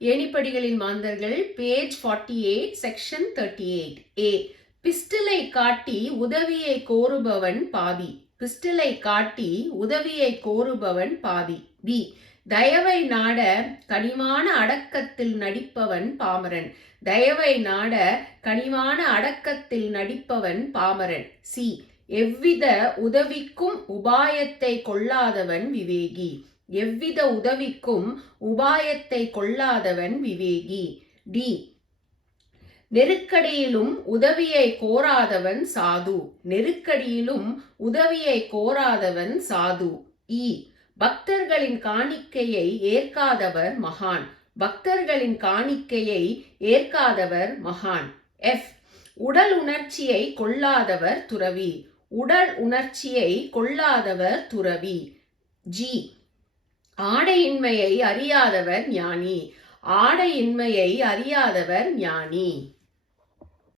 ஏணிப்படிகளின் மாந்தர்கள் page 48 section 38. A. பிஸ்டலை காட்டி உதவியை கோருபவன் பாவி. பிஸ்டலை காட்டி உதவியை கோருபவன் பாவி. B. தயவை நாட கனிவான அடக்கத்தில் நடிப்பவன் பாமரன். தயவை நாட கனிவான அடக்கத்தில் நடிப்பவன் பாமரன். C. எவ்வித உதவிக்கும் உபாயத்தை கொள்ளாதவன் விவேகி. எவ்வித உதவிக்கும் உபாயத்தை கொள்ளாதவன் விவேகி. D. நெருக்கடியிலும் உதவியை கோராதவன் சாது. நெருக்கடியிலும் உதவியை கோராதவன் சாது. E. பக்தர்களின் காணிக்கையை ஏற்காதவர் மகான். பக்தர்களின் காணிக்கையை ஏற்காதவர் மகான். F. உடல் உணர்ச்சியை கொள்ளாதவர் துறவி. உடல் உணர்ச்சியை கொள்ளாதவர் துறவி. G. ஆடையின்மையை அறியாதவர் ஞானி. ஆடையின்மையை அறியாதவர் ஞானி.